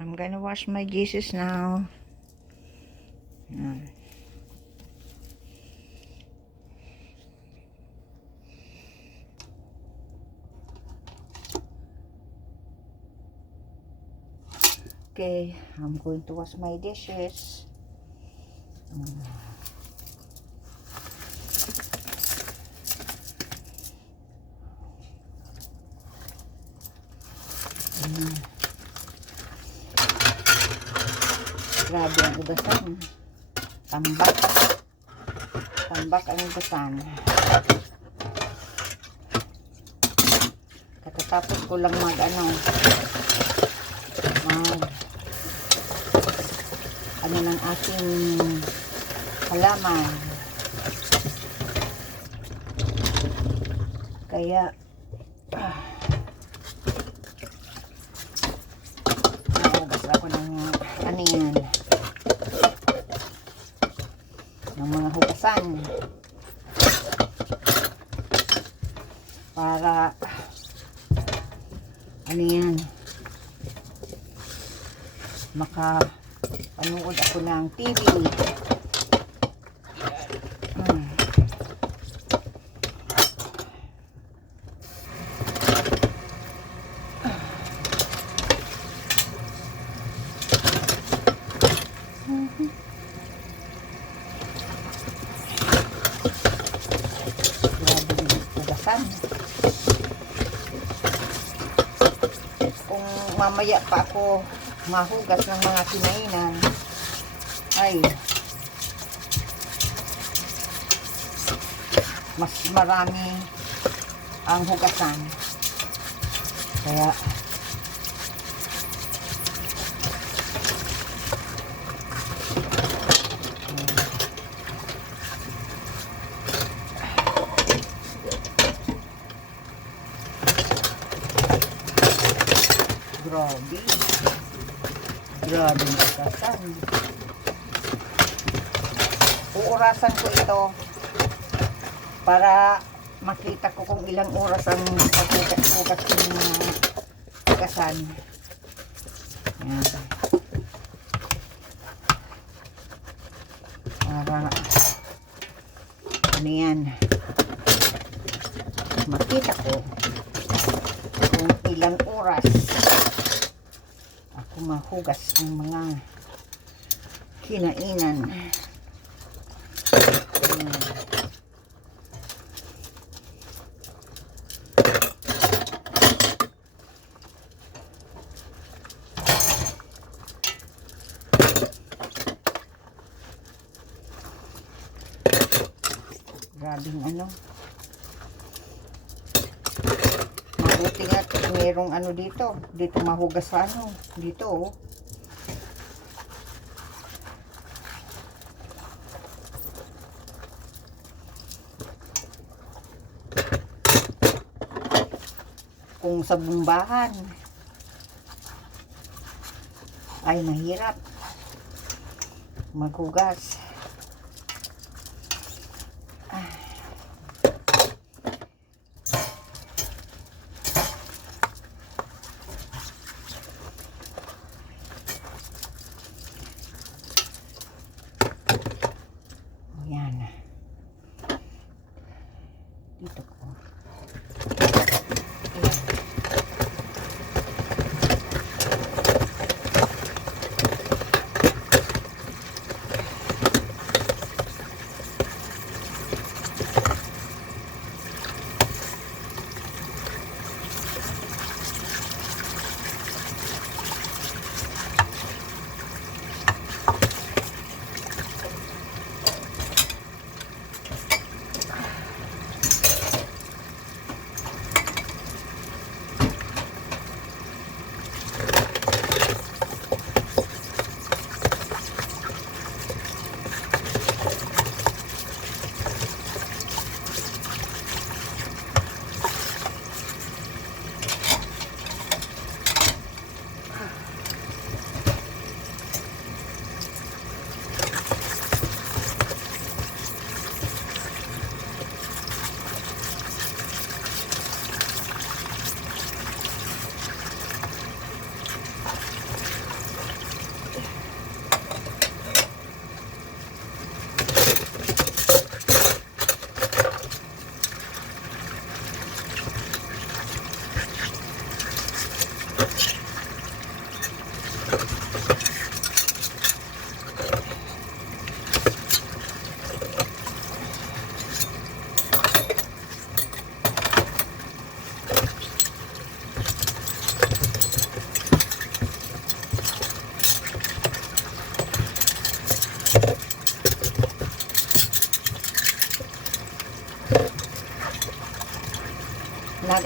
I'm gonna wash my dishes now. Yan. Okay, I'm going to wash my dishes. Grabe ang ugasan. Tambak. Tambak ang ugasan. Katatapos ko lang mag ng aking halaman. Kaya naugas ako ng yan, ng mga hugasan para yan, makapanood ako ng TV. Kung mamaya pa ako mahugas ng mga kinainan, ay mas marami ang hugasan. Kaya grabe ang hugasan. Uurasan ko ito para makita ko kung ilang oras ang paghugas ng hugasan. Yan. Para yan, makita ko kung ilang oras ako mahugas ng mga kinainan. Grabing mabuti nga mayroong dito mahugas sa dito oh. Kung sa bumbahan ay mahirap maghugas. Dito ko.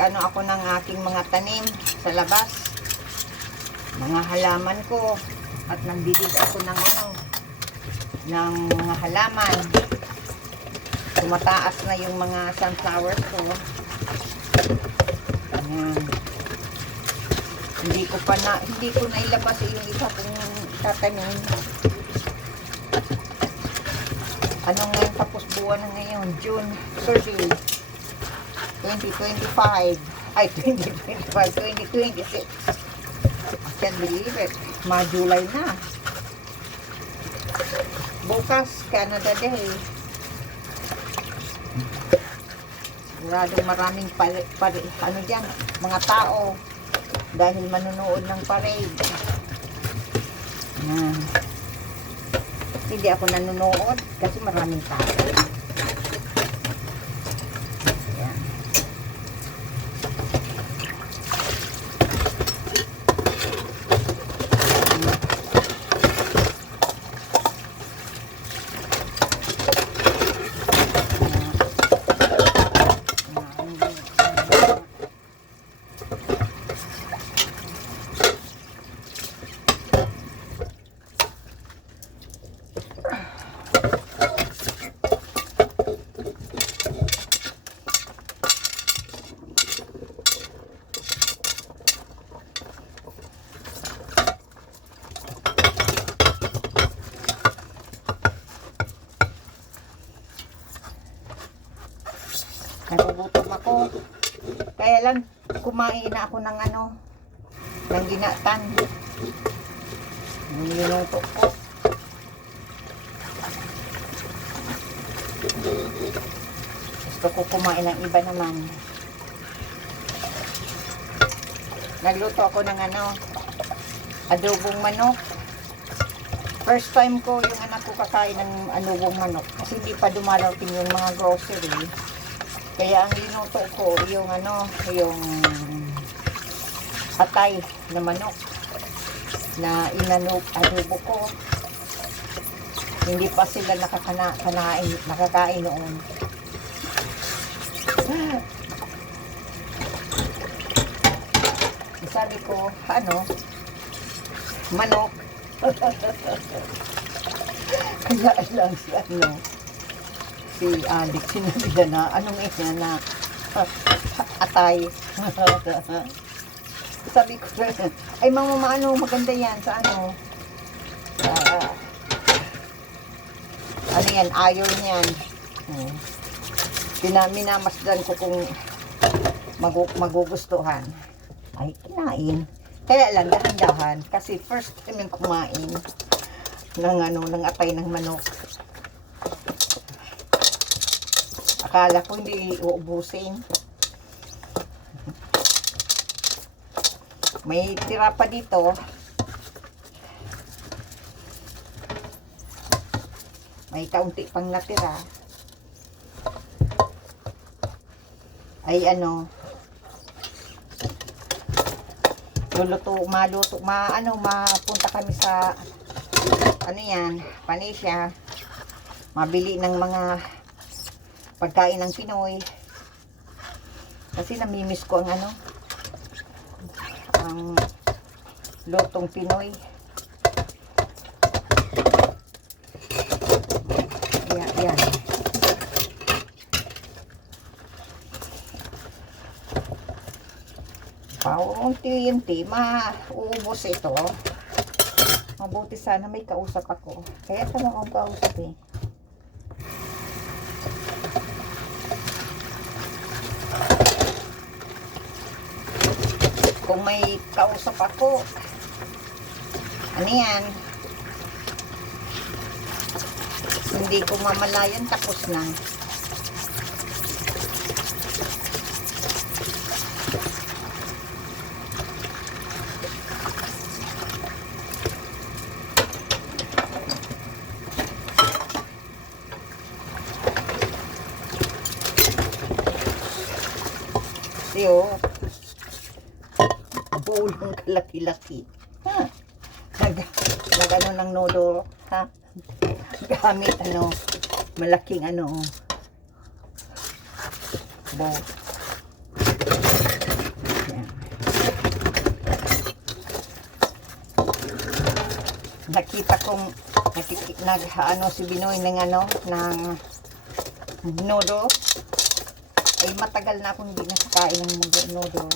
Nag-ano ako ng aking mga tanim sa labas. Mga halaman ko. At nagdidig ako ng ng mga halaman. Tumataas na yung mga sunflowers ko. Ayan. Hindi ko na ilabas yung isa kong tatanim. Ano ngayon, tapos buwan na ngayon, June 30, 2025. Ay, 2025, 2026. I can't believe it. Ma-July na. Bukas, Canada Day. Siguradong maraming ano dyan, mga tao. Dahil manunood ng parade. Hindi ako nanonood kasi maraming tao. Ayan. Nagugutom ako. Kaya lang, kumain na ako ng ng ginatan. Yung niluto ko. Gusto ko kumain ng iba naman. Nagluto ako ng adobong manok. First time ko yung anak ko kakain ng adobong manok. Kasi hindi pa dumarating yung mga grocery. Kaya ang linuto ko, yung yung atay na manok na adobo ko. Hindi pa sila nakakain noon. Sabi ko, manok. Kaya lang si Alex, sinabi na, na atay. Sabi ko, ay mama, maganda yan sa yan, iron yan. Minamasdan ko kung magugustuhan. Ay, kinain. Kaya lang, dahan-dahan, kasi first time yung kumain ng atay ng manok. Akala ko hindi uubusin. May tira pa dito. May kaunti pang natira. Ay mapunta kami sa Panesia. Mabili ng mga pagkain ng Pinoy. Kasi namimiss ko ang lutong Pinoy. Yan. Unti-unti mauubos ito. Mabuti sana may kausap ako. Kaya tanong akong kausap Kung may kausap ako, yan, hindi ko mamalayan, tapos na. Bulong kalaki-laki. Nag ng nodo, gamit malaking bowl. nakita kong ano si Binoy ng ano ng noodle. Ay matagal na akong hindi nakakain ng noodle.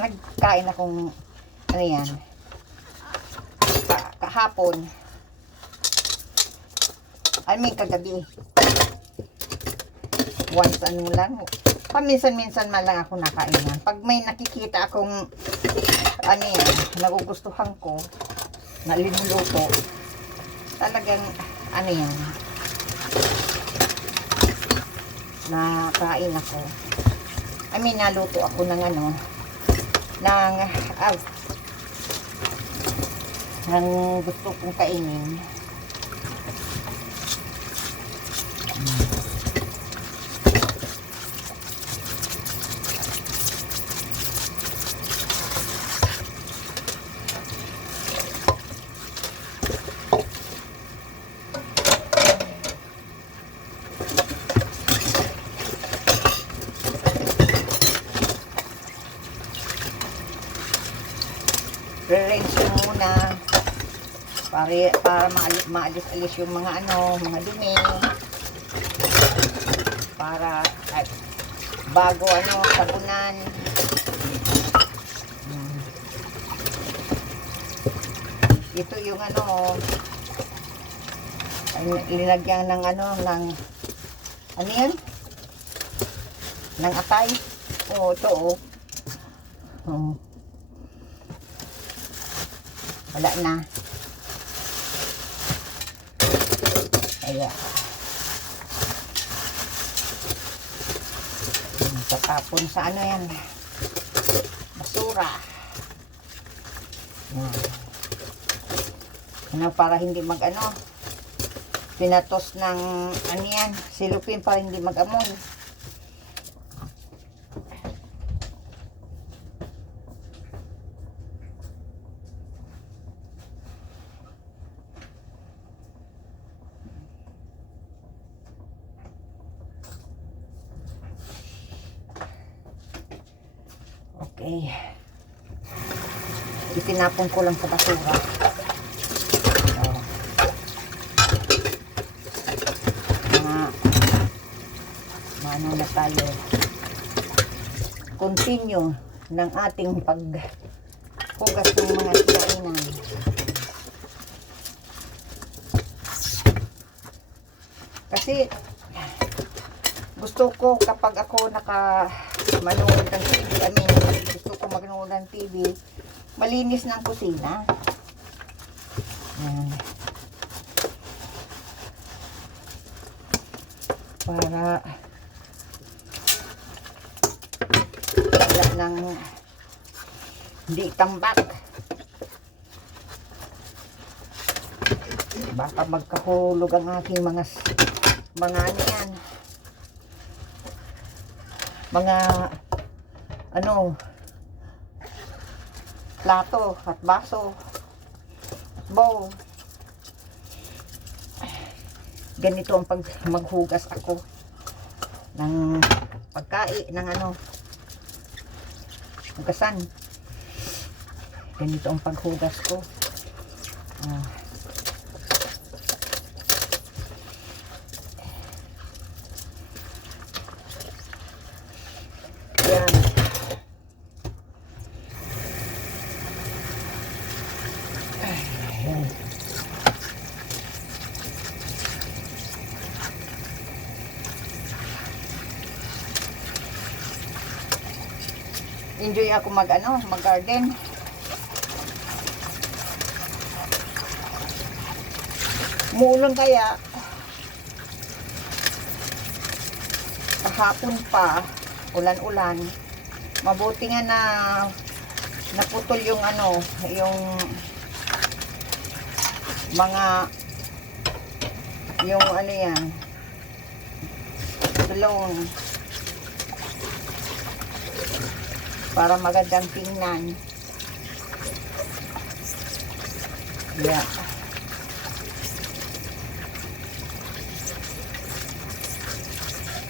Nagkain akong ano yan kahapon. I mean kagabi. Once ano lang. Paminsan-minsan man lang ako nakain yan. Pag may nakikita akong ano yan, nagugustuhan ko na linuluto, talagang ano yan, nakain ako. I mean, naluto ako ng ano, ng gusto kong kainin. Re-rinse ko muna para maalis-alis yung mga ano, mga dumi, para bago ano, sabunan. Ito yung ano, linagyan ng ano, ng ano yan? Ng atay. O, ito o. Wala na. Ayan. Tatapon sa ano yan. Basura. Ayan. Ano, para hindi mag ano. Pinatos ng ano yan. Silupin para hindi mag-amoy. Okay. Itinapon ko lang sa basura. Ano na tayo. Continue ng ating paghugas ng mga kainan. Kasi gusto ko kapag ako manood ng TV, gusto ko manood ng TV, malinis ng kusina. Ayan. Para wala nang hindi tambak. Baka magkahulog ang aking mga ano yan. Mga ano, plato at baso at bowl. Ganito ang maghugas ako ng pagkain, ng ano, hugasan. Ganito ang paghugas ko. Yan. Ayan. Enjoy ako mag-garden. Umuulan kaya. Kahapon pa, ulan-ulan. Mabuti nga na naputol yung ano, yung mga yung ano yan. Tulong. Para magandang tingnan. Yeah.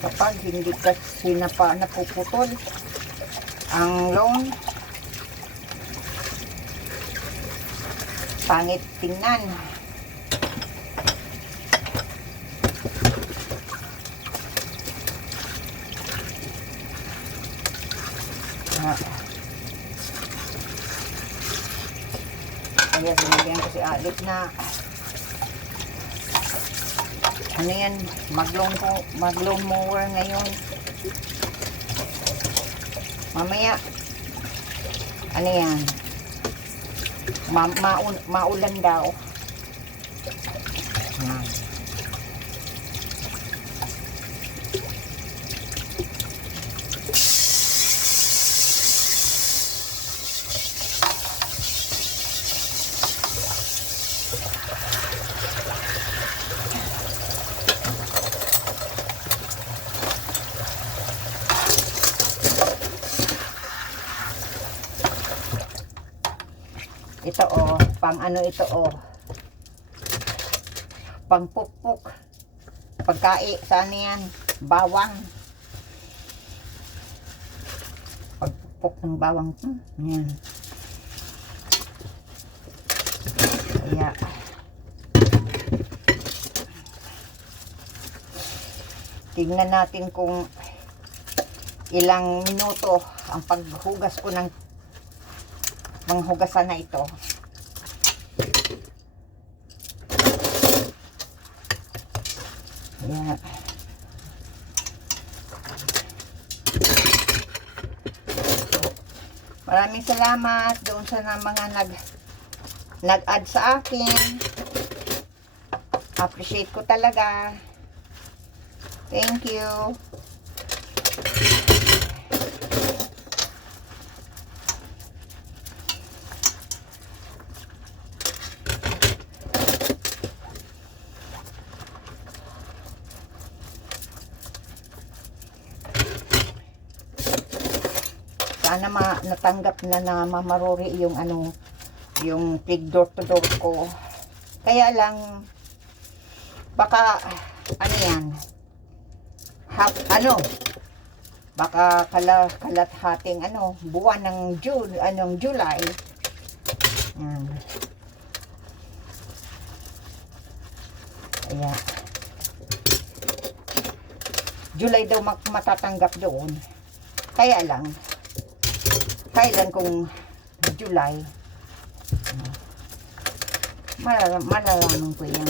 Kapag hindi kasi napuputol, Ang long, pangit tingnan. Kaya sinigyan ko si Alip na ano yan, mag-lawn mower ngayon. Mamaya ano yan, maulan daw. Yan. Ito oh, pang ano ito oh. Pang pukpuk. Pagkai, saan yan? Bawang. Pagpuk ng bawang. Yan. Kaya. Tingnan natin kung ilang minuto ang paghugas ko ng hugasan na ito. Ayan. Maraming salamat doon sa mga nag-add sa akin. Appreciate ko talaga. Thank you. Sana natanggap na Mama Rory yung ano, yung pig door to door ko. Kaya lang baka ano yan, baka kalathating buwan ng July. Yan. Kaya July daw matatanggap doon. Kaya lang kailan kung July, malalaman ko yan.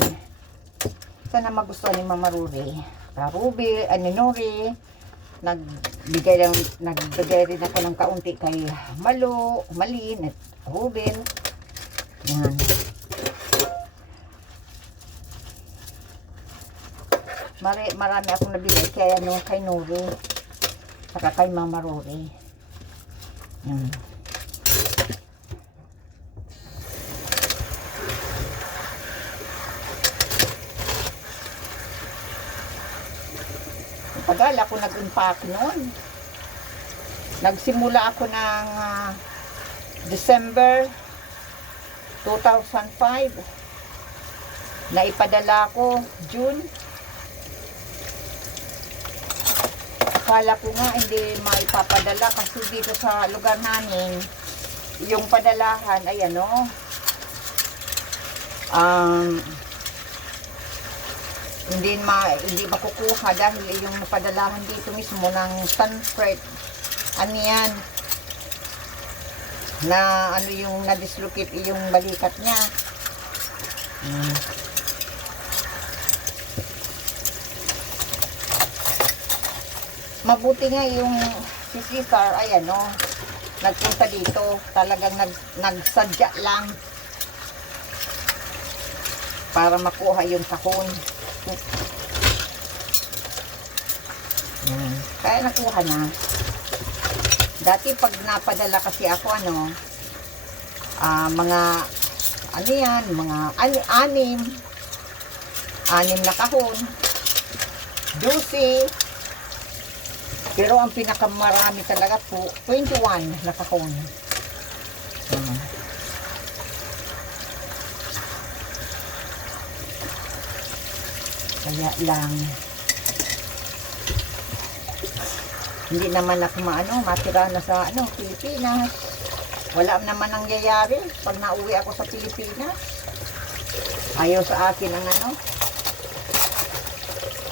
Sana magustuhan ni Mama Rory. Ruby, Nori, nagbigay rin ako ng kaunti kay Malin at Ruben. Yan. Marami akong nabigay kaya kay Nori saka kay Mama Rory. Yan. Tagal ako nag-unpack noon. Nagsimula ako ng December 2005. Naipadala ko June. Akala ko nga hindi maipapadala kasi dito sa lugar namin yung padalahan ay hindi makukuha dahil yung padalahan dito mismo ng Sunfret yan na yung na-dislocate yung balikat niya. Mabuti nga yung si Cesar ay nagpunta dito, talagang nagsadya lang para makuha yung kahon. Kaya nakuha na. Dati pag napadala kasi ako mga mga anim na kahon, 12. Pero ang pinakamarami talaga po 21 na kahon. Kaya lang Hindi naman ako matira na sa Pilipinas. Wala naman nangyayari pag nauwi ako sa Pilipinas. Ayaw sa akin ang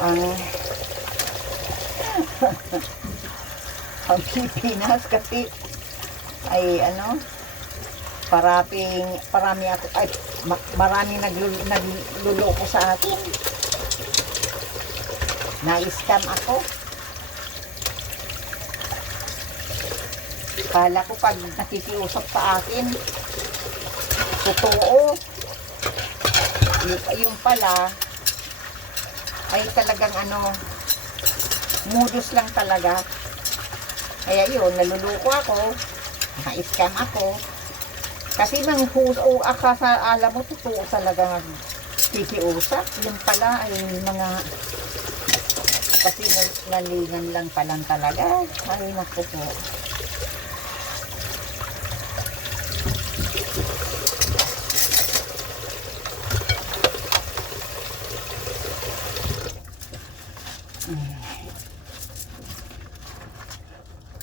ang ang Pilipinas kasi ay maraming nagluloko sa akin. Na-scam ako. Kala ko pag nakikiusap sa akin, totoo. Yung pala, ay talagang modus lang talaga. Kaya yun, naluluko ako, na-scam ako. Kasi alam mo, totoo talaga nakikiusap. Yung pala ay mga, kasi nalingan lang palang talaga. Ay, naku po.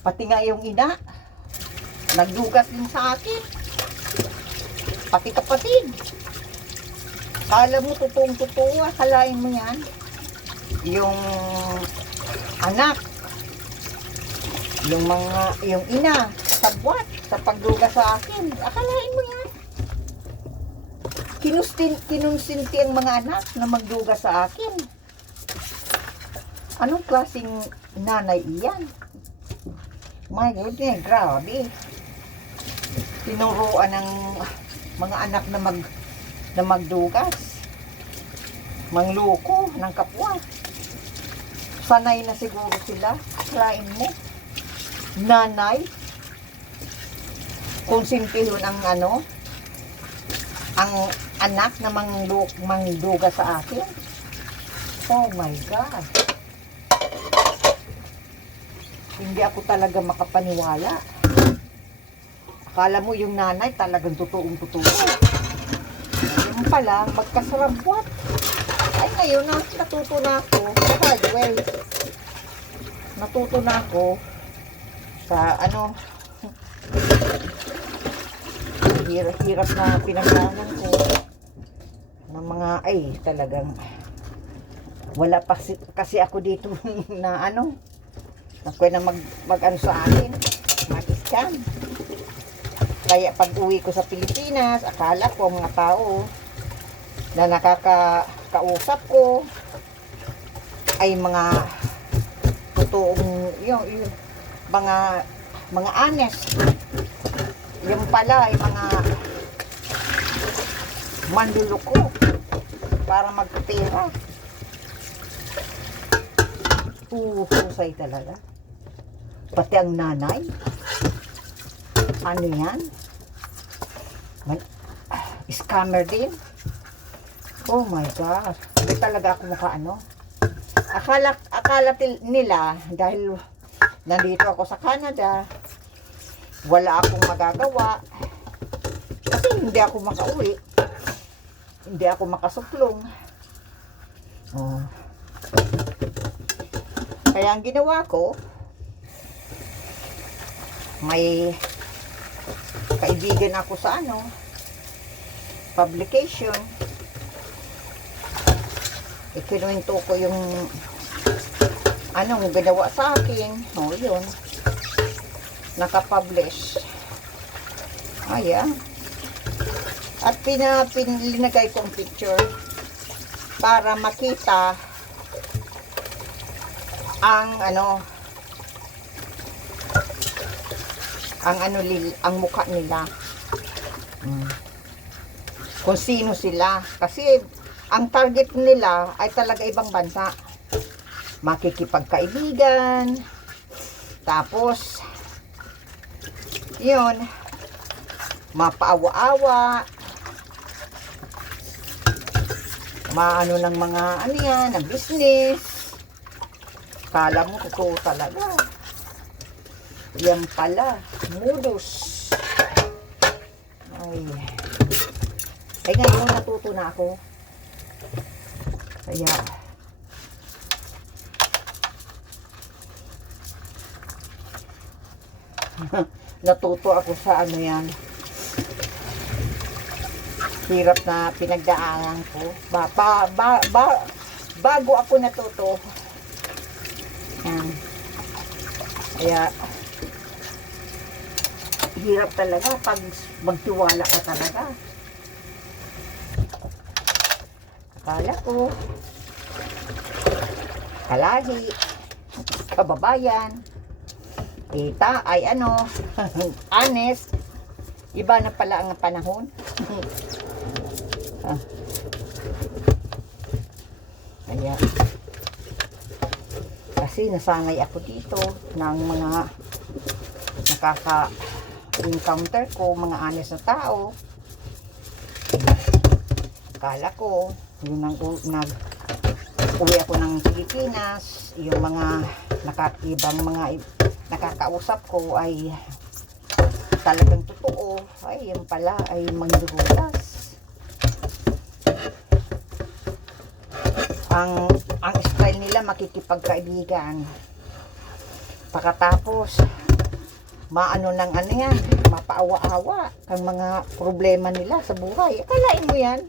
Pati nga yung ina, nagdugas din sa akin. Pati kapatid. Kala mo totoong-totoo, akalain mo yan. Yung anak, yung ina, sa buwan, sa pagdugas sa akin. Akalain mo yan. Kinunsinti ang mga anak na magdugas sa akin. Anong klaseng nanay iyan? My goodness, grabe. Tinuruan ng mga anak na magdugas. Mangloko ng kapwa. Sanay na siguro sila. Akalain mo. Nanay. Konsintihon ang ang anak na mangdugas sa akin. Oh my God. Hindi ako talaga makapaniwala. Akala mo yung nanay talagang totoong-totoo. Yung pala, magkasarabwat. Ay, ngayon natuto na ako sa hard way. Natuto na ako sa hirap na pinagdaanan ko ng mga, talagang wala pa kasi ako dito na ako na mag sa akin, mag-scam. Kaya pag uwi ko sa Pilipinas, akala ko mga tao na nakakausap ko ay mga totoong yung mga honest. Yung pala ay mga manluloko para magpapera. Husay talaga. Pati ang nanay. Ano yan? Scammer din. Oh my God. Hindi talaga ako Akala nila dahil nandito ako sa Canada, wala akong magagawa. Kasi hindi ako makauwi. Hindi ako makasuplong. Oh. Kaya ang ginawa ko, may kaibigan ako sa publication. Ikinuwento ko yung ginawa sa akin. O, yun. Nakapublish. Ayan. At linagay kong picture para makita ang ang mukha nila. Kung sino sila. Kasi ang target nila ay talaga ibang bansa. Makikipagkaibigan. Tapos yun, mapaawa-awa. Ng mga ng business. Kala mo totoo talaga. Yan pala, modus. Ay ngayon natuto na ako. Kaya Natuto ako sa ano yan. Hirap na pinagdaanan ko. Bago ako natuto. Yan. Kaya, hirap talaga pag magtiwala ka talaga. Akala ko, kalahi, kababayan, tita, ay ano, honest, iba na pala ang panahon. Kaya, kasi nasanay ako dito ng mga nakaka-encounter ko, mga honest na tao. Akala ko, yun ang uwi ako ng Pilipinas, yung mga ibang mga nakakausap ko ay talagang totoo. Ay, yan pala ay mangdurugas. Ang style nila makikipagkaibigan. Pagkatapos, maano ng ano yan, mapaawa-awa ang mga problema nila sa buhay. Akalain mo yan?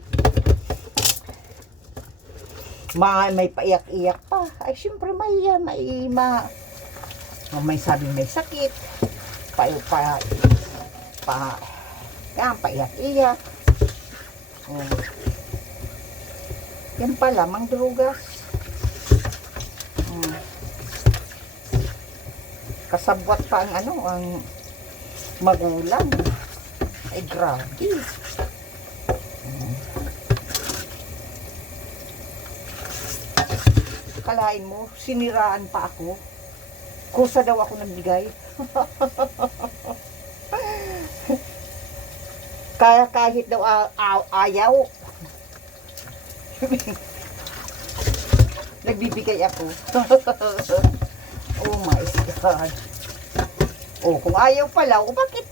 May paiyak-iyak pa. Ay, syempre may sabing may sakit. Paiyak-iyak. Yan pala, mangdurugas. Kasabwat pa ang ang magulang. Ay, grabe. Kalain mo, siniraan pa ako. Kusa daw ako nagbigay. Kaya kahit daw ayaw, nagbibigay ako. Oh my God. Oh, kung ayaw pala, bakit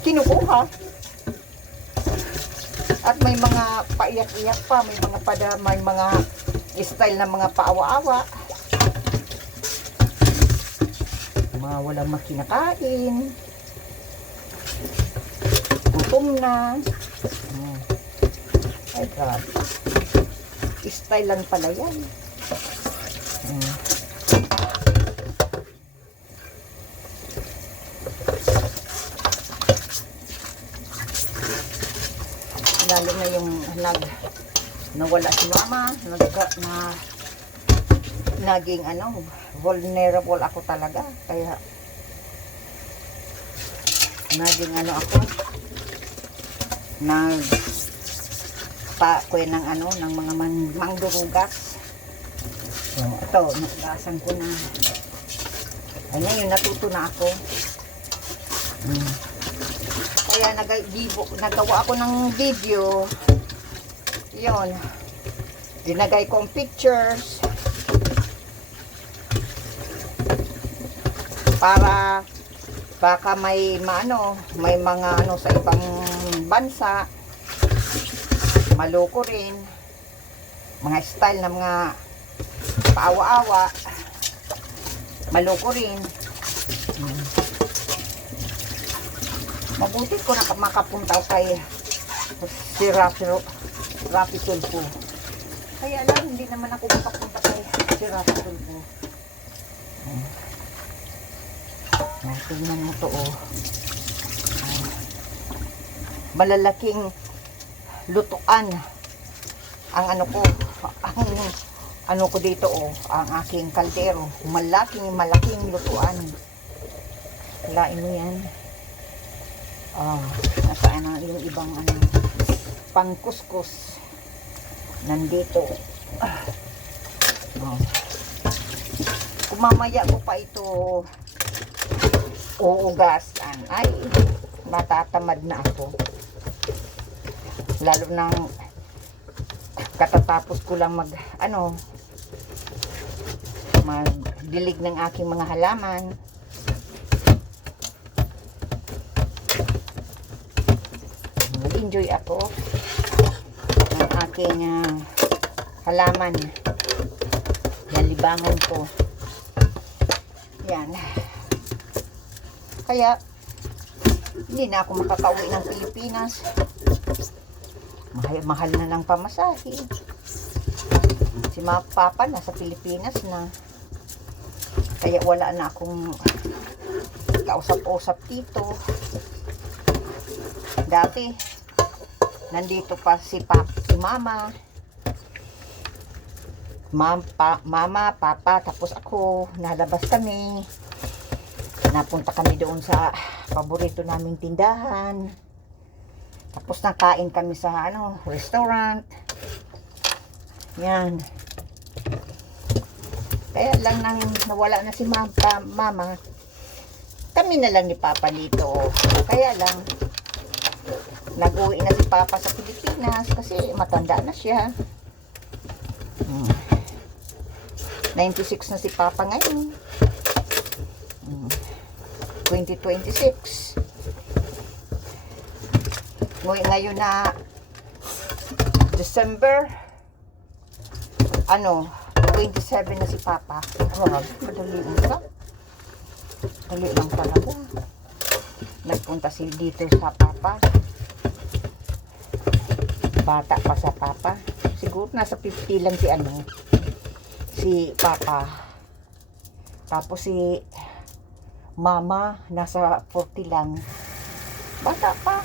kinukuha? At may mga paiyak-iyak pa, may mga style na mga paawa-awa. Mga walang makinakain. Gutom na. Ay, God. Style lang pala yan. Lalo na yung nawala si mama, naging vulnerable ako talaga. Kaya naging ako, nagpakuya ng mga mangdurugas. So, ito, naglasan ko na. Ay, ngayon, natuto na ako. Kaya nagawa ako ng video. Yun. Dinagay kong pictures. Para baka may mga sa ibang bansa. Maloko rin. Mga style na mga paawa-awa. Maloko rin. Mabuti ko na makapunta kay si Rafi Tulfo. Kaya lang, hindi naman ako makapunta kay si Rafi Tulfo. Tingnan mo to, malalaking lutuan ang ko dito, ang aking kaldero. Malaking lutuan. Lain mo yan. Nasaan yung ibang pangkuskus nandito. Kung mamaya ko pa ito uugasan, ay matatamad na ako. Lalo nang katatapos ko lang magdilig ng aking mga halaman. Enjoy ako ng aking halaman. Yan, libangan ko. Yan. Kaya, hindi na ako makakauwi ng Pilipinas. Mahal na ng pamasahe. Si Papa nasa Pilipinas na. Kaya wala na akong kausap-usap dito. Dati, nandito pa si Mama. Mama, Papa, tapos ako, nalabas kami. Napunta kami doon sa paborito naming tindahan. Tapos nakain kami sa restaurant. Yan. Kaya lang nang nawala na si Mama, kami na lang ni Papa dito. Kaya lang, nag-uwi na si Papa sa Pilipinas kasi matanda na siya. 96 na si Papa ngayon. 2026. Ngayon na December 27 na si Papa. Madali lang talaga. Nagpunta si dito sa Papa. Bata pa sa Papa. Siguro nasa 50 lang si Papa. Tapos si Mama nasa 40 lang. Bata pa.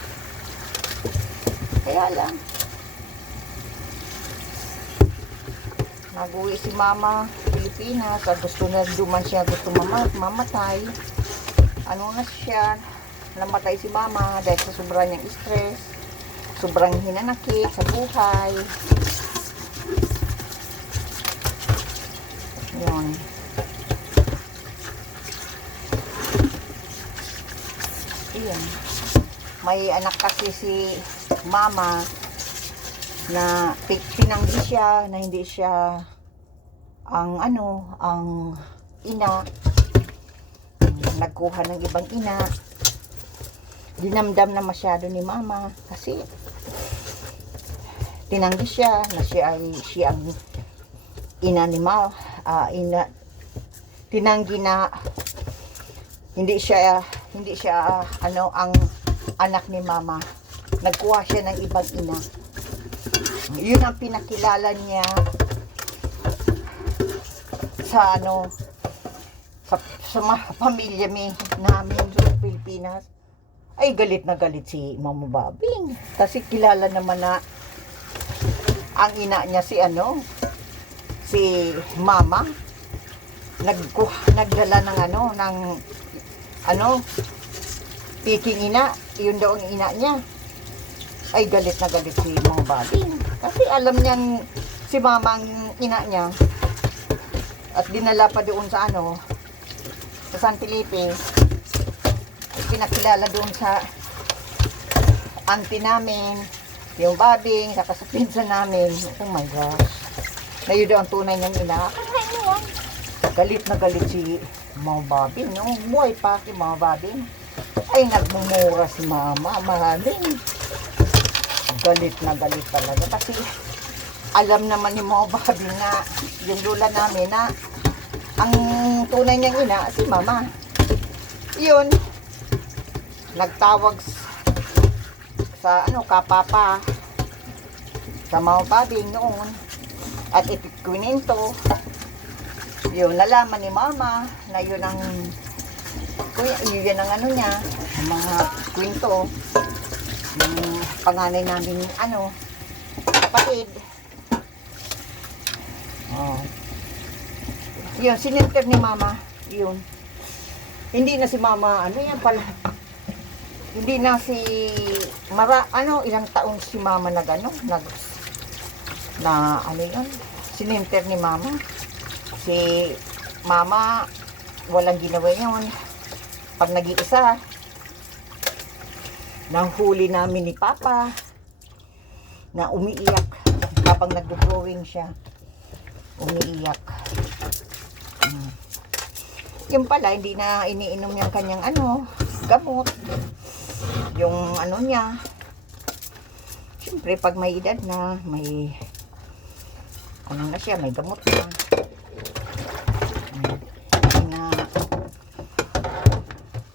Kaya lang, nag-uwi si Mama Pilipinas at gusto na duman siya, gusto mamatay. Na siya, namatay si Mama dahil sa sobrang niyang stress, sobrang hinanakit sa buhay. Yun. Iyan. May anak kasi si Mama na pinanggi siya na hindi siya ang ina. Nagkuha ng ibang ina. Dinamdam na masyado ni Mama kasi tinanggi siya na siya ang ina ni Mama. Tinanggi na hindi siya ang anak ni Mama. Nagkuha siya ng ibang ina. Yun ang pinakilala niya sa mga pamilya namin sa Pilipinas. Ay, galit na galit si Mama Babing. Kasi kilala naman na ang ina niya si Mama. Nagdala ng Peking ina, yun daw ang ina niya. Ay, galit na galit si Mama Babing. Kasi alam niyang si Mama ang ina niya. At dinala pa doon sa San Felipe. Pinakilala doon sa auntie namin, yung Babing, saka sa pinsan namin. Oh my gosh. Na yun daw ang tunay niyang ina. Galit na galit si Mama Babing. Buhay pa si Mama Babing. Ay, nagmumura si Mama. Maraming. Galit na galit talaga. Kasi, alam naman ni Mama Babing na yung lula namin na ang tunay niyang ina, si Mama. Yun. Nagtawag sa kapapa sa Mama Babing noon. At ikikwinento. Yun, nalaman ni Mama na yun ang niya, ang mga kwento, yung panganay namin, kapatid. Yun, sinenter ni Mama, yun. Hindi na si Mama, pala, hindi na si, ilang taon si Mama sinenter ni Mama. Si Mama, walang ginawa yun. Pag nag-iisa, nahuli namin ni Papa na umiiyak kapag nagdo-drawing siya. Umiiyak. Yung pala, hindi na iniinom yung kanyang gamot. Yung niya. Siyempre, pag may edad na, may na siya, may gamot na.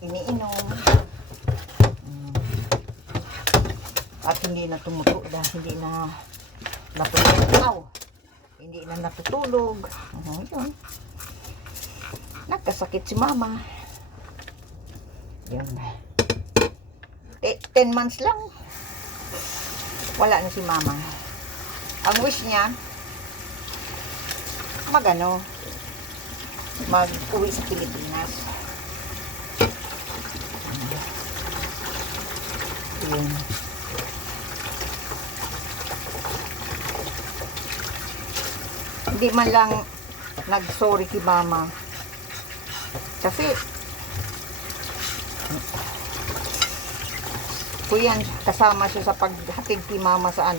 Iniinom. At hindi na hindi na natutulog. Hindi na natutulog. Yun. Nagkasakit si mama. Yun. 10 months lang. Wala na si mama. Ang wish niya, mag-uwi sa Pilipinas. Yun. Hindi man lang nag-sorry kay mama. Kasi kuyan, kasama siya sa paghatid kay mama sa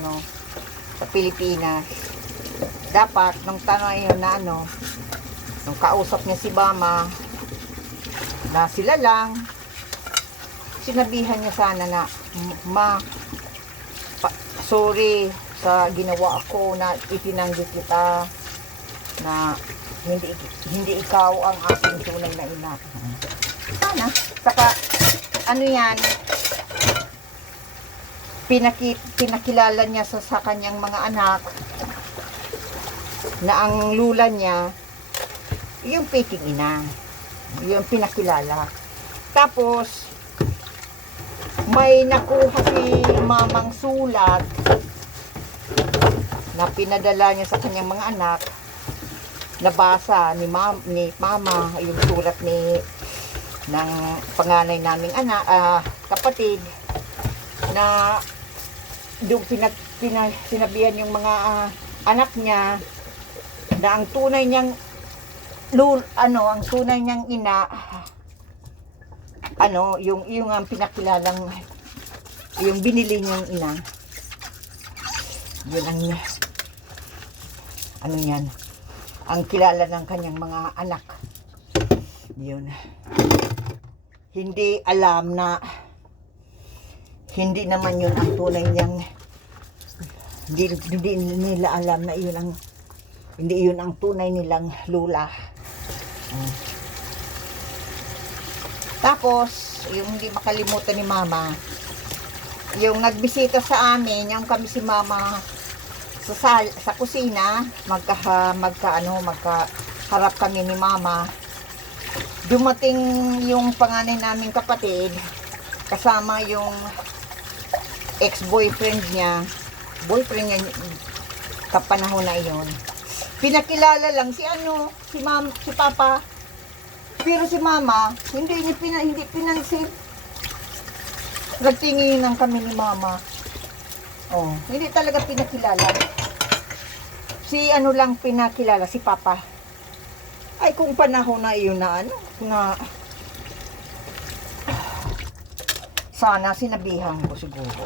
sa Pilipinas. Dapat nung tanong yun na nung kausap niya si mama na sila lang, sinabihan niya sana na sorry sa ginawa ko na itinanggi kita, na hindi ikaw ang aking tunay na ina. Sana saka yan, pinakilala niya sa kanyang mga anak na ang lula niya yung peking ina, yung pinakilala. Tapos may nakuha si mamang sulat na pinadala niya sa kanyang mga anak, nabasa ni mama yung sulat ng panganay naming kapatid, na doon sinabihan yung mga anak niya na ang tunay niyang ang tunay niyang ina, yung ang pinakilalang, yung binili niyang ina, yun ang yan, ang kilala ng kanyang mga anak. Yun. Hindi alam na hindi naman yun ang tunay niyang, hindi nila alam na hindi yun ang tunay nilang lula. Tapos, yung hindi makalimutan ni mama, yung nagbisita sa amin, yung kami si mama sa kusina, magkaharap kami ni mama. Dumating yung panganay naming kapatid, kasama yung ex-boyfriend niya, kapanahon na iyon. Pinakilala lang si papa. Pero si mama, hindi pinansin. Nagtingin lang kami ni mama. Hindi talaga pinakilala. Si lang pinakilala, si papa. Ay, kung panahon na iyon na sana sinabihan ko siguro.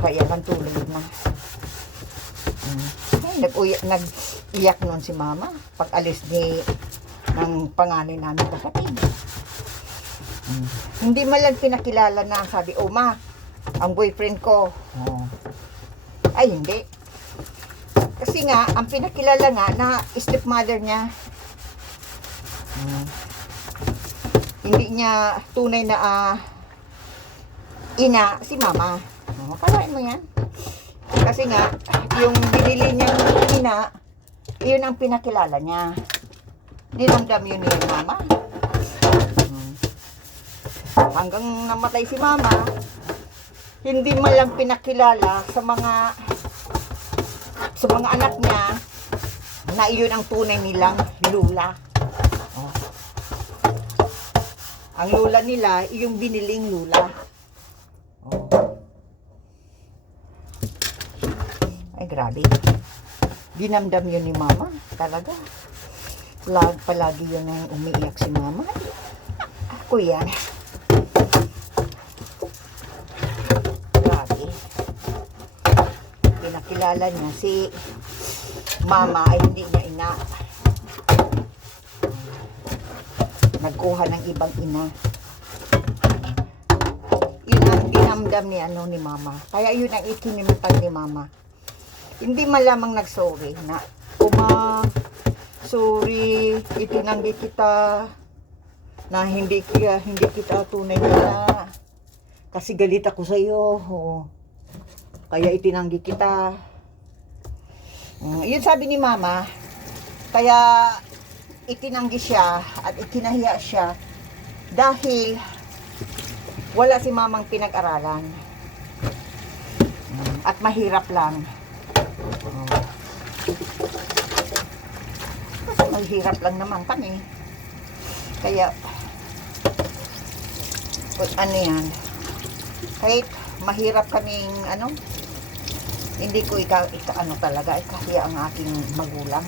Kaya kan tuloy na. Nag-iyak nun si mama pag alis ng panganay namin kapatid. Hindi man lang pinakilala na sabi, ma, ang boyfriend ko. Ay, hindi. Kasi nga, ang pinakilala nga na stepmother niya, hindi niya tunay na ina, si mama. Parain mo yan. Kasi nga, yung binili niyang ina, yun ang pinakilala niya. Dinamdam yun ni mama. Hanggang namatay si mama, hindi man lang pinakilala sa mga anak niya na iyon ang tunay nilang lula. Ang lula nila, yung biniling lula. Ay, grabe. Dinamdam yun ni mama. Talaga. Palagi yun ang umiiyak si mama. Ako yan. Grabe. Pinakilala niya si mama ay hindi niya ina. Nagkuha ng ibang ina. Yun ang dinamdam ni mama. Kaya yun ang ikinimitan ni mama. Hindi malamang nagsorry na, sorry, itinanggi kita na hindi kita tunay na. Kasi galit ako sa iyo. Oh. Kaya itinanggi kita. Yun sabi ni mama, kaya itinanggi siya at ikinahiya siya dahil wala si mamang pinag-aralan. At mahirap lang. Kasi mahirap lang naman kami. Kaya, ano yan, kahit mahirap kaming, hindi ko ikahiya ang aking magulang.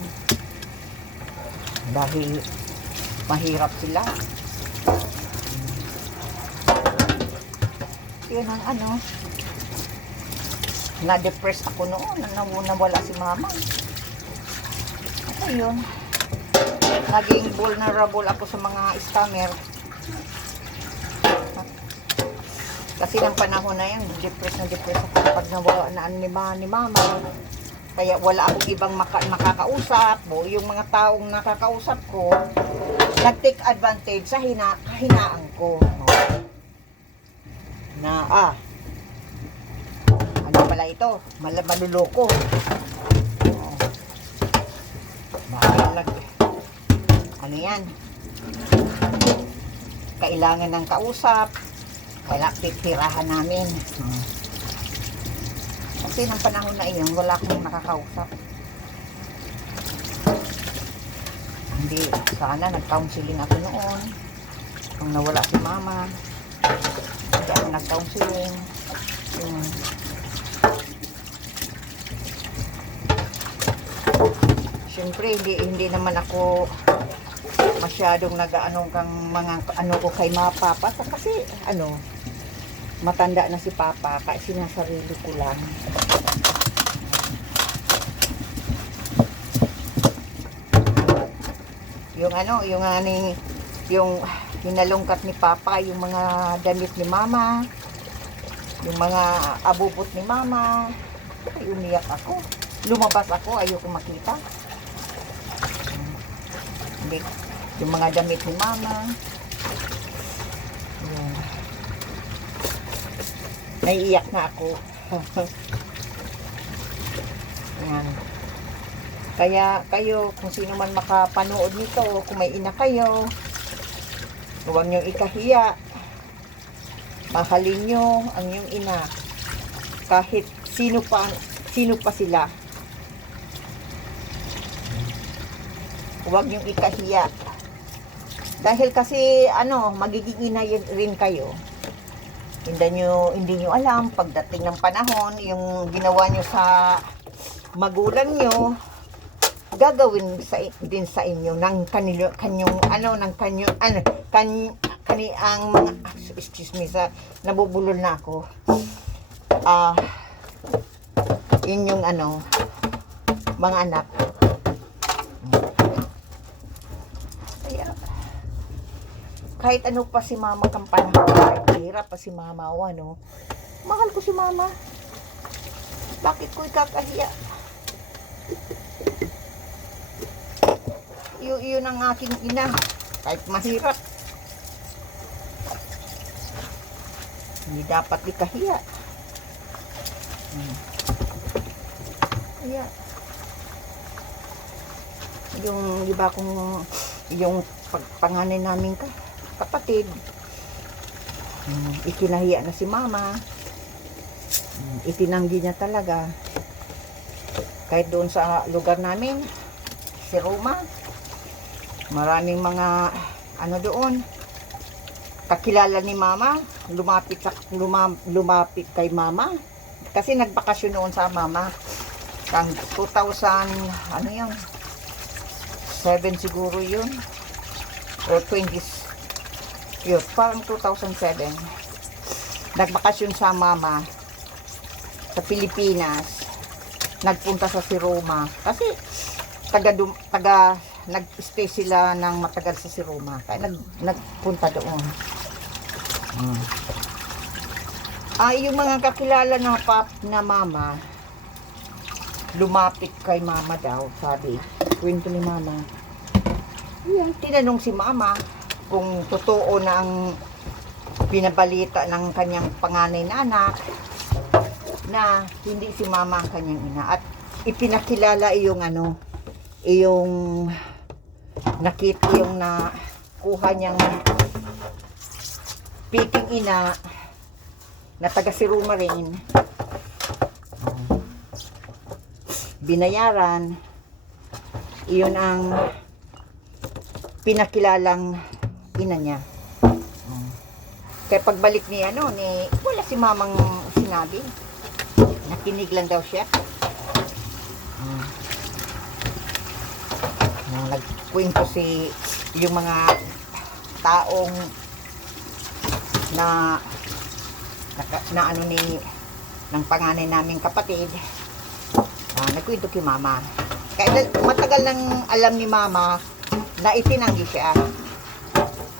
Dahil mahirap sila. Yun ang na-depress ako noon, nawala si mama. At ayun, naging vulnerable ako sa mga scammer. Kasi ng panahon na yun, depressed ako pag nawala na ni mama. Kaya wala akong ibang makakausap. Yung mga taong nakakausap ko, nag-take advantage sa kahinaan ko. Na, ano pala ito? Maluloko. Bakit ano yan? Kailangan ng kausap. Kailangan titirahan namin. Kasi ng panahon na iyon, wala akong nakakausap. Hindi, sana nag-counseling ako noon. Kung nawala si mama, hindi ako nag-counseling. Siyempre, hindi naman ako masyadong nag-aanong kang mga ko kay Papa. Kasi, matanda na si Papa, kaya sinasarili ko lang. Yung hinalungkat ni Papa, yung mga damit ni Mama, yung mga abubot ni Mama, ay umiyak ako. Lumabas ako, ayoko makita. Hindi, yung mga damit ni Mama. Yun. Naiiyak na ako. Yan. Kaya kayo, kung sino man makapanood nito, kung may ina kayo, huwag niyong ikahiya. Mahalin niyo ang iyong ina. Kahit sino pa sila. Huwag niyong ikahiya. Dahil kasi, magiging ina rin kayo. Hindi nyo alam, pagdating ng panahon, yung ginawa nyo sa magulang nyo, gagawin din sa inyo ng kaniang mga, excuse me, nabubulol na ako. Inyong mga anak. Kaya, kahit ano pa si mama kang panahon, kahit hirap pa si mama mahal ko si mama. Bakit ko ikakahiya? Yun ang aking ina. Kahit mahirap, hindi dapat ikahiya. Kaya, yung iba kong, yung panganay namin kapatid, ikinahiya na si mama. Itinanggi niya talaga. Kahit doon sa lugar namin, si Roma, maraming mga doon, kakilala ni mama, lumapit kay mama. Kasi nagbakasyon noon sa mama. Kang 2000, 7 siguro yun. O 20s. Yun, parang 2007. Nagbakasyon sa mama sa Pilipinas. Nagpunta sa si Roma. Kasi nag-stay sila ng matagal sa si Roma. Kaya nagpunta doon. Yung mga kakilala na mama, lumapit kay mama daw, sabi. Kwento ni mama. Yan, tinanong si mama kung totoo na ang pinabalita ng kanyang panganay na anak na hindi si mama ang kanyang ina. At ipinakilala iyong nakita yung na kuha niyang piking ina na taga Siruma rin. Binayaran. Iyon ang pinakilalang ina niya. Kaya pagbalik ni wala si mamang sinabi. Nakinig lang daw siya. Nagkwento yung mga taong na ng panganay naming kapatid. Nagkwento kay mama. Kaya matagal nang alam ni mama na itinanggi siya.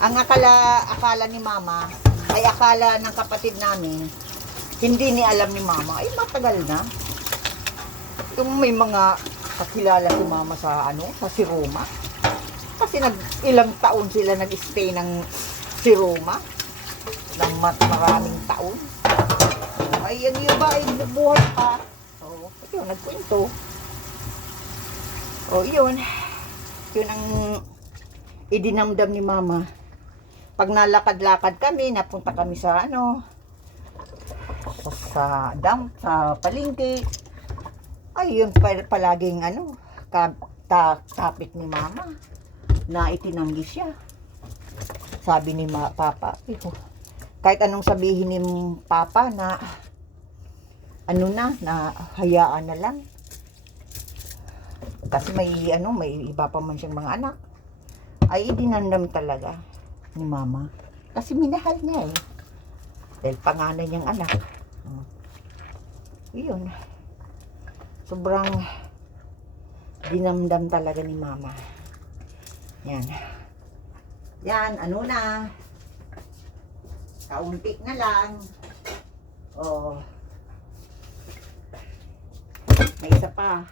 Ang akala ni mama ay akala ng kapatid namin, hindi ni alam ni mama, ay matagal na. Yung may mga kakilala si mama sa Siruma. Kasi ilang taon sila nag-stay ng Siruma. Ng maraming taon. Ay, yan yung ba ay buhay pa. So, yun, nagkwento. O, yun. Yun ang idinamdam ni mama. Pag nalakad-lakad kami, napunta kami sa sa palengke. Ay, yun palaging topic ni mama na itinanggi siya. Sabi ni papa, kahit anong sabihin ni papa na na hayaan na lang. Kasi may iba pa man siyang mga anak. Ay dinandam talaga ni mama. Kasi minahal niya dahil panganay niyang anak. Iyon. Sobrang dinamdam talaga ni mama. Yan. Yan, na. Kaunti na lang. Oh. May isa pa.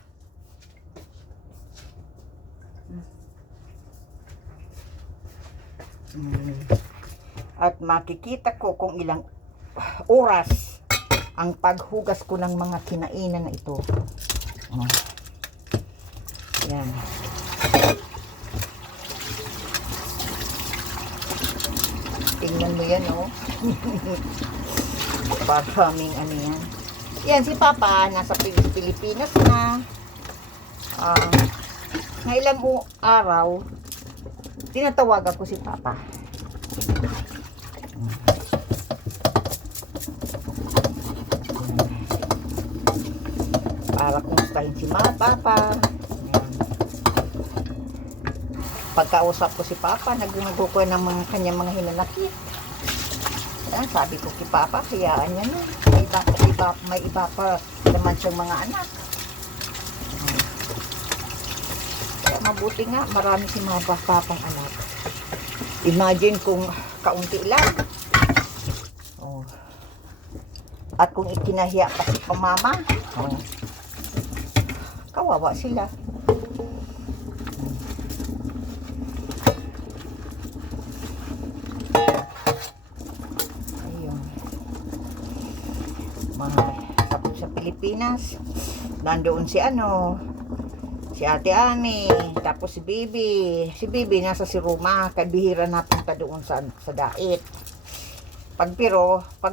At makikita ko kung ilang oras ang paghugas ko ng mga kinainan na ito. Yan. Tingnan mo yan, Maraming yan. Yan, si Papa, nasa Pilipinas na. Ng ilang araw, tinatawagan ko si Papa. Para kumustahin si Papa. Pagkausap ko si Papa, naglugo ko ng kanyang mga hinanakit. Yan, sabi ko kay Papa, hayaan niya na. May iba pa naman siyang mga anak. Kaya mabuti nga, marami si mga papang anak. Imagine kung kaunti lang. At kung ikinahiya pa si mama, kawawa sila. Sa Pilipinas, nandoon si Ate Ami, tapos si Bibi nasa Siruma, kabihira napunta doon sa dait. Pag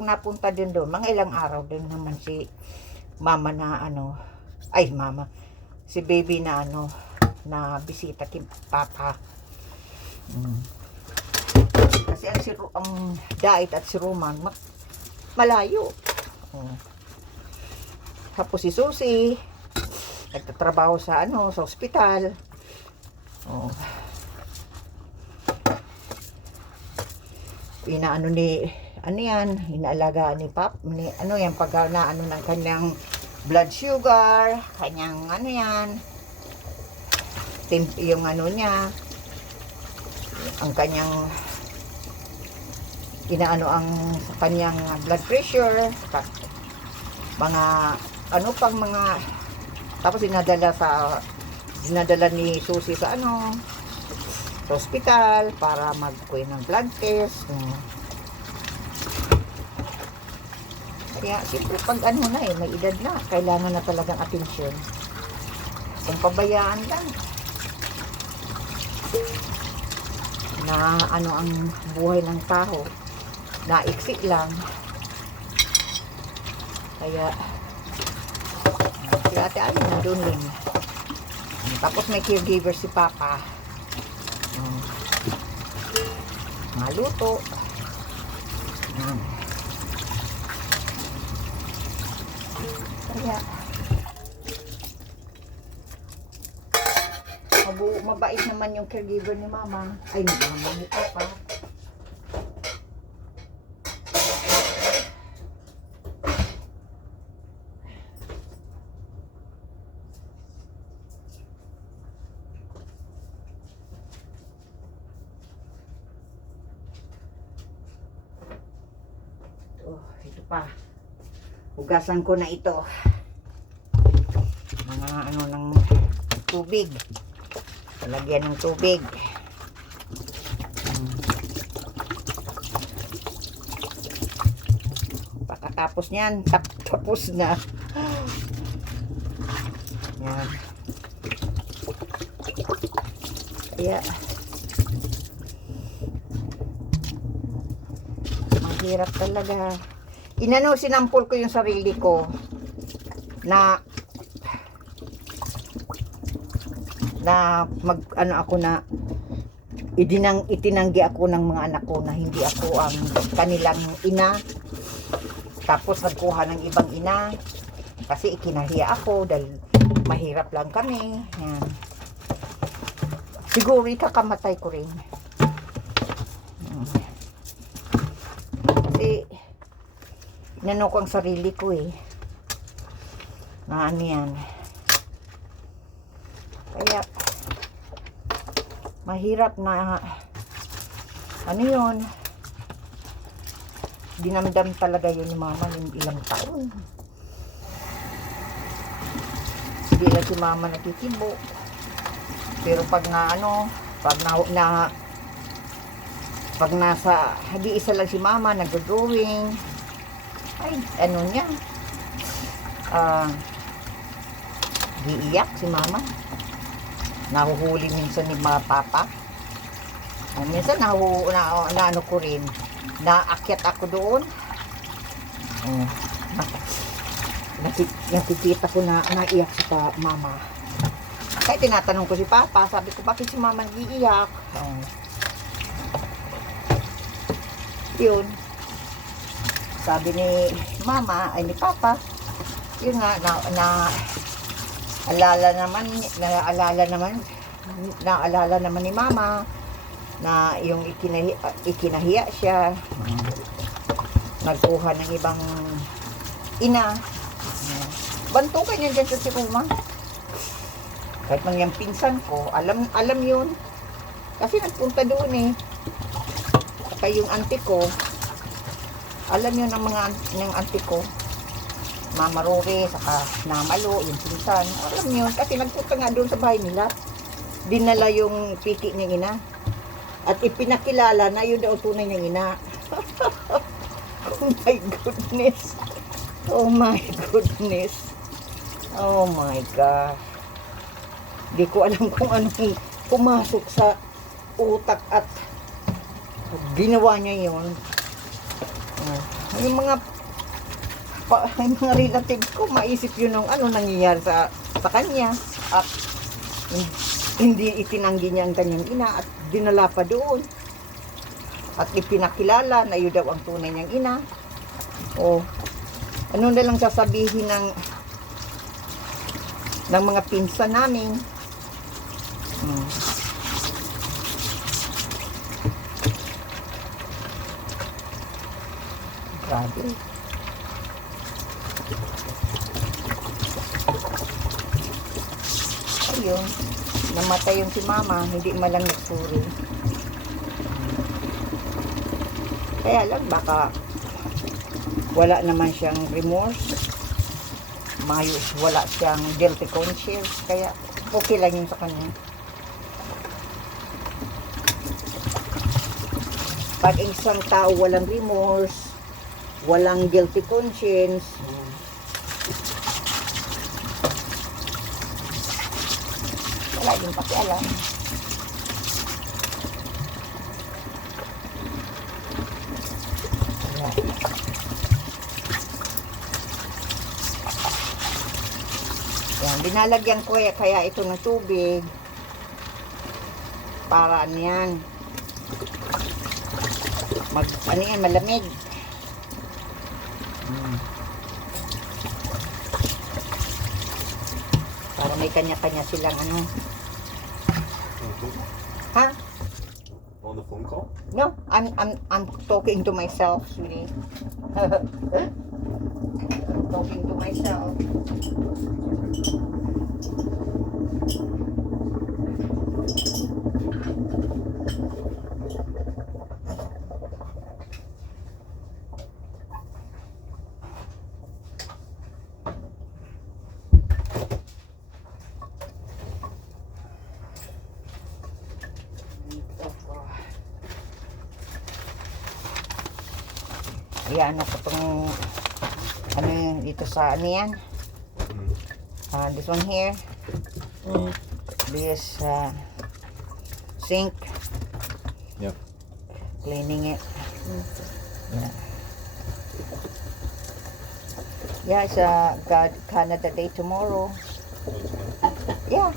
napunta din doon, mga ilang araw din naman si mama na si Bibi na na bisita kay Papa. Kasi ang dait at Siruma malayo. Tapos si Susi nagtatrabaho sa sa ospital. Inaalagaan ni Pap yan pag ng kanyang blood sugar, kanyang yung niya, ang kanyang ang sa kanyang blood pressure, mga pang mga, tapos dinadala ni Susi sa sa ospital para magkuha ng blood test. Kaya siyempre pag ano na may edad na, kailangan na talagang atensyon. Kung pabayaan lang, na ano ang buhay ng tao, naiksi lang. Kaya, si Ate Alin nandun din. Tapos may caregiver si Papa. Maluto. Kaya, mabait naman yung caregiver ni Mama. Ay, ni Mama ni Papa. Ito pa. Hugasan ko na ito. Mga ano ng tubig. Palagyan ng tubig. Pagkatapos niyan, tapos na. Yan. Kaya mahirap talaga. Sinampol ko yung sarili ko na ako na itinanggi ako ng mga anak ko na hindi ako ang kanilang ina. Tapos nagkuha ng ibang ina kasi ikinahiya ako dahil mahirap lang kami. Yan. Siguro ikakamatay ko rin. Kasi inano ko ang sarili ko na ano yan. Kaya mahirap na ano yun, dinamdam talaga yun ni Mama yung ilang taon. Hindi lang si Mama nagtitimbo, pero pag pag nasa hindi isa lang si Mama nag-drawing, ay ano niya, giiyak si Mama. Nahuhuli minsan ni mga Papa. Minsan ano ko rin, naakyat ako doon. Nakikita ko na naiyak si Mama. Kaya tinatanong ko si Papa, sabi ko bakit si Mama nag-iiyak? Yun. Sabi ni Mama, ay ni Papa, yun nga, naalala naman ni Mama na yung ikinahiya siya, nagkuha ng ibang ina. Bantukan yan dyan sa si Uma. Kahit mang yung pinsan ko, alam yun. Kasi nagpunta doon Saka yung auntie ko, alam yun ng auntie ko. Mama Rory, saka Namalo, yung pinsan. Alam yun, kasi nagpunta nga doon sa bahay nila. Dinala yung piki ng ina. At ipinakilala na yun daw tunay ng ina. Oh my goodness. Oh my goodness. Oh my gosh. Di ko alam kung anong pumasok sa utak at ginawa niya yun. Yung mga relatives ko, maisip yun ng ano nangyayari sa kanya. At hindi itinanggi niya ang kanyang ina at dinala pa doon. At ipinakilala na yun daw ang tunay niyang ina. O, ano na lang sasabihin ng mga pinsan namin. Grabe. Ayun, namatay yung si Mama, hindi malang nagsuri. Kaya lang, baka wala naman siyang remorse, wala siyang guilty conscience, kaya okay lang yun sa kanya. Pag isang tao walang remorse, walang guilty conscience. Wala yung pakialam. Yan, binalagyan ko kaya ito ng tubig para ano yan ano yan, malamig. Para may kanya-kanya silang ano. Ha? On the phone call? No, I'm talking to myself, sweetie. Talking to myself. Ayan, ano ko itong ano dito sa ano yan, this one here, this sink. Yep. Cleaning it. Yeah, it's Canada Day tomorrow. Yeah,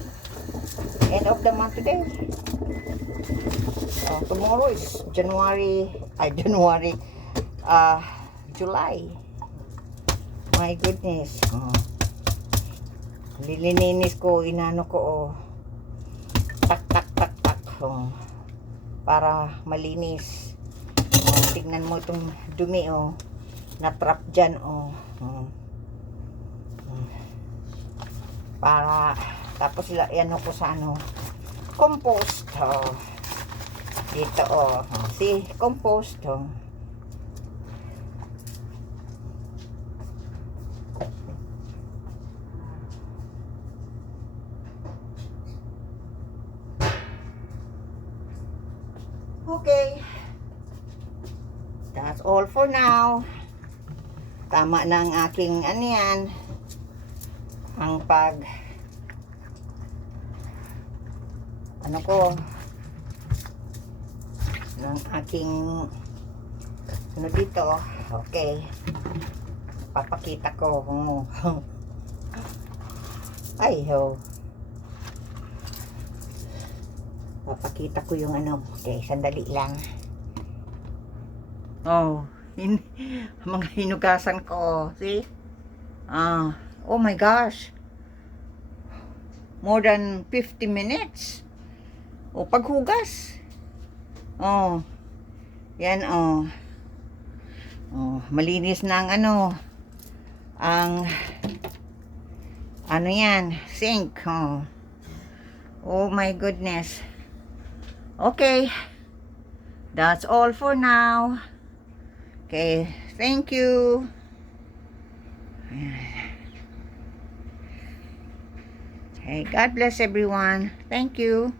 end of the month today. Tomorrow is July. My goodness. Lilininis ko, inano ko, tak tak tak tak, para malinis. Tignan mo itong dumi, na-trap dyan, para tapos ano ko sa compost, dito, see, compost, okay. That's all for now. Tama na ang aking ano yan, ang ano ko ng aking ano dito. Okay, papakita ko kung ay papakita ko yung ano. Okay, sandali lang. Mga hinugasan ko, see? Oh my gosh, more than 50 minutes paghugas. Yan, malinis na ang ano yan, sink. Oh my goodness. Okay, that's all for now. Okay, thank you. Okay, God bless everyone. Thank you.